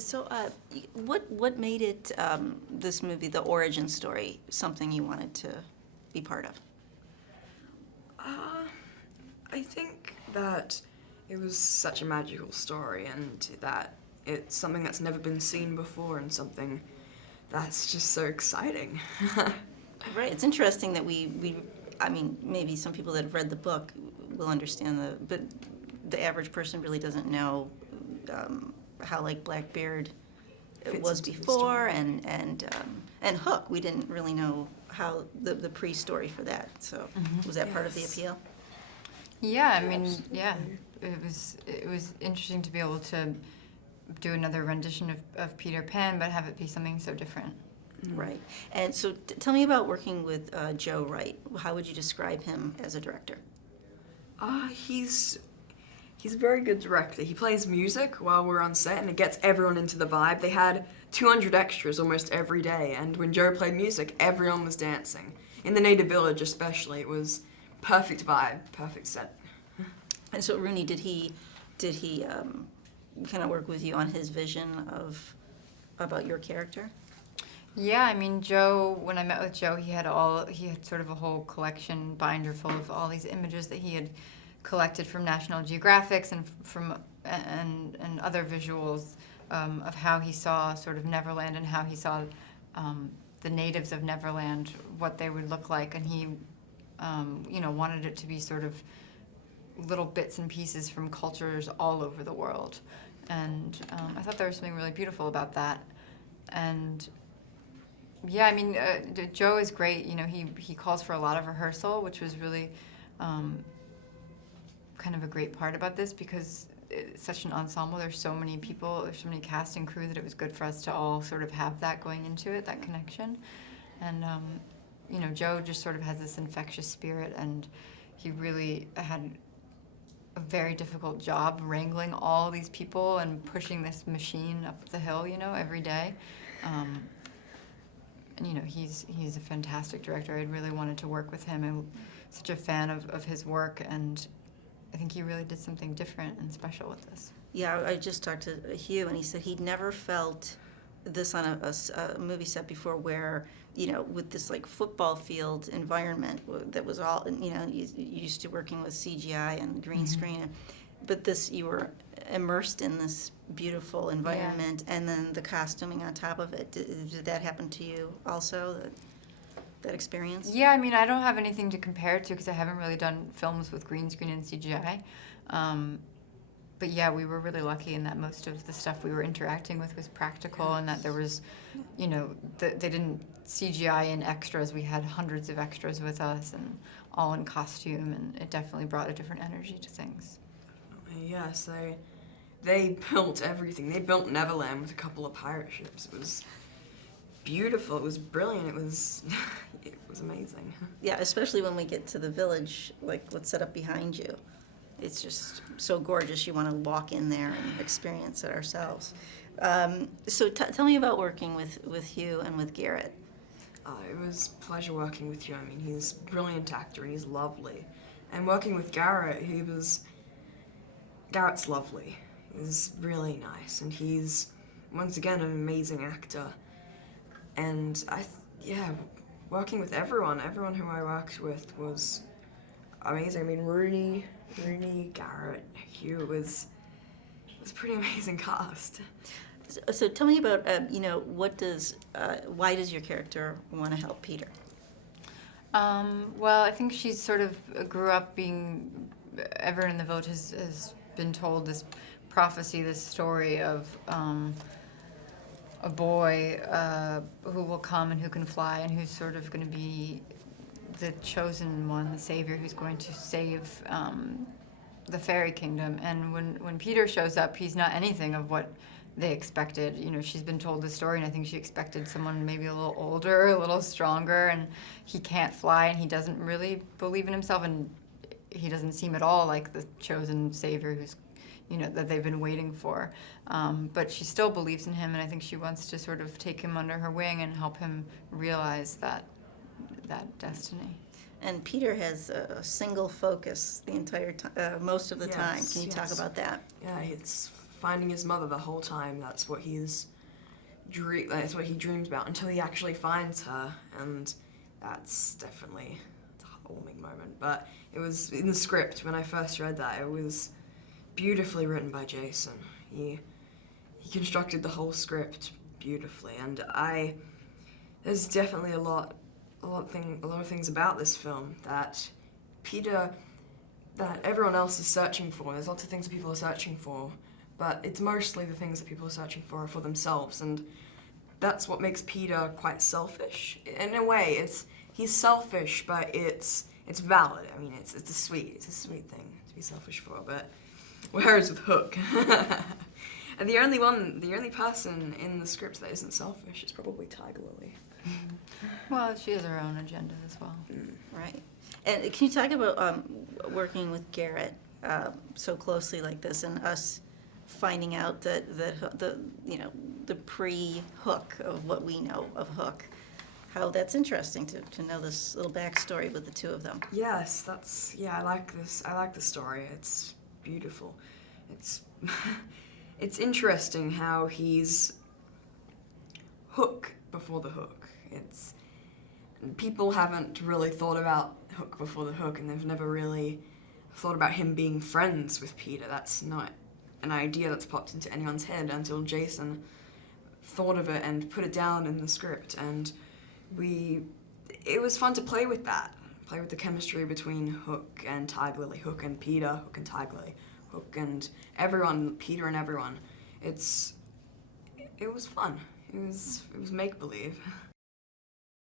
So, what made it this movie, the origin story, something you wanted to be part of? I think that it was such a magical story, and that it's something that's never been seen before, and something that's just so exciting. Right. It's interesting that I mean, maybe some people that have read the book will understand but the average person really doesn't know how like Blackbeard Fits was into the before, story. and Hook. We didn't really know how the pre-story for that. So, was that part of the Yes. appeal? Yeah, I mean, yeah, it was interesting to be able to do another rendition of Peter Pan, but have it be something so different. Right. And so, tell me about working with Joe Wright. How would you describe him as a director? He's a very good director. He plays music while we're on set, and it gets everyone into the vibe. They had 200 extras almost every day, and when Joe played music, everyone was dancing. In the native village especially, it was perfect vibe, perfect set. And so, Rooney, did he kind of work with you on his vision about your character? Yeah, I mean, Joe, when I met with Joe, he had sort of a whole collection binder full of all these images that he had collected from National Geographics and other visuals of how he saw sort of Neverland and how he saw the natives of Neverland, what they would look like, and he wanted it to be sort of little bits and pieces from cultures all over the world. And I thought there was something really beautiful about that. And yeah, I mean, Joe is great. You know, he calls for a lot of rehearsal, which was really kind of a great part about this, because it's such an ensemble. There's so many people, there's so many cast and crew, that it was good for us to all sort of have that going into it, that connection. And Joe just sort of has this infectious spirit, and he really had a very difficult job wrangling all these people and pushing this machine up the hill, every day. And he's a fantastic director. I really wanted to work with him. I'm such a fan of his work, and I think he really did something different and special with this. Yeah, I just talked to Hugh, and he said he'd never felt this on a movie set before, where, with this like football field environment that was all, you used to working with CGI and green screen, but you were immersed in this beautiful environment, and then the costuming on top of it. Did that happen to you also, that experience? Yeah, I mean, I don't have anything to compare it to because I haven't really done films with green screen and CGI. But yeah, we were really lucky in that most of the stuff we were interacting with was practical, and that there was, they didn't CGI in extras. We had hundreds of extras with us, and all in costume, and it definitely brought a different energy to things. Yes, they built everything. They built Neverland with a couple of pirate ships. It was beautiful. It was brilliant. It was amazing. Yeah, especially when we get to the village, like what's set up behind you. It's just so gorgeous. You want to walk in there and experience it ourselves. So tell me about working with Hugh and with Garrett. It was a pleasure working with you. I mean, he's a brilliant actor and he's lovely. And working with Garrett, Garrett's lovely. He's really nice, and he's, once again, an amazing actor. And working with everyone who I worked with was amazing. I mean, Rooney, Garrett, Hugh, it was a pretty amazing cast. So tell me about, why does your character want to help Peter? Well, I think she's sort of grew up being, everyone in the village has been told this prophecy, this story of a boy who will come and who can fly and who's sort of going to be the chosen one, the savior who's going to save the fairy kingdom. And when Peter shows up, he's not anything of what they expected. She's been told this story, and I think she expected someone maybe a little older, a little stronger, and he can't fly, and he doesn't really believe in himself, and he doesn't seem at all like the chosen savior who's, that they've been waiting for. But she still believes in him, and I think she wants to sort of take him under her wing and help him realize that destiny. And Peter has a single focus the entire time, most of the time. Can you talk about that? Yeah, it's finding his mother the whole time. That's what he dreams about until he actually finds her, and that's definitely a heartwarming moment. But it was in the script when I first read that. It was beautifully written by Jason. He constructed the whole script beautifully, and there's definitely a lot of things about this film that everyone else is searching for. There's lots of things that people are searching for, but it's mostly the things that people are searching for themselves, and that's what makes Peter quite selfish. In a way, he's selfish, but it's valid. I mean, it's a sweet thing to be selfish for. But whereas with Hook, and the only person in the script that isn't selfish is probably Tiger Lily. Well, she has her own agenda as well. Right. And can you talk about working with Garrett so closely like this, and us finding out that the pre-Hook of what we know of Hook, how that's interesting to know this little backstory with the two of them. Yes, I like this. I like the story. It's beautiful. It's interesting how he's Hook before the Hook. People haven't really thought about Hook before the Hook, and they've never really thought about him being friends with Peter. That's not an idea that's popped into anyone's head until Jason thought of it and put it down in the script. And it was fun to play with that, play with the chemistry between Hook and Tiger Lily, Hook and Peter, Hook and Tiger Lily, Hook and everyone, Peter and everyone. It was fun. It was make-believe.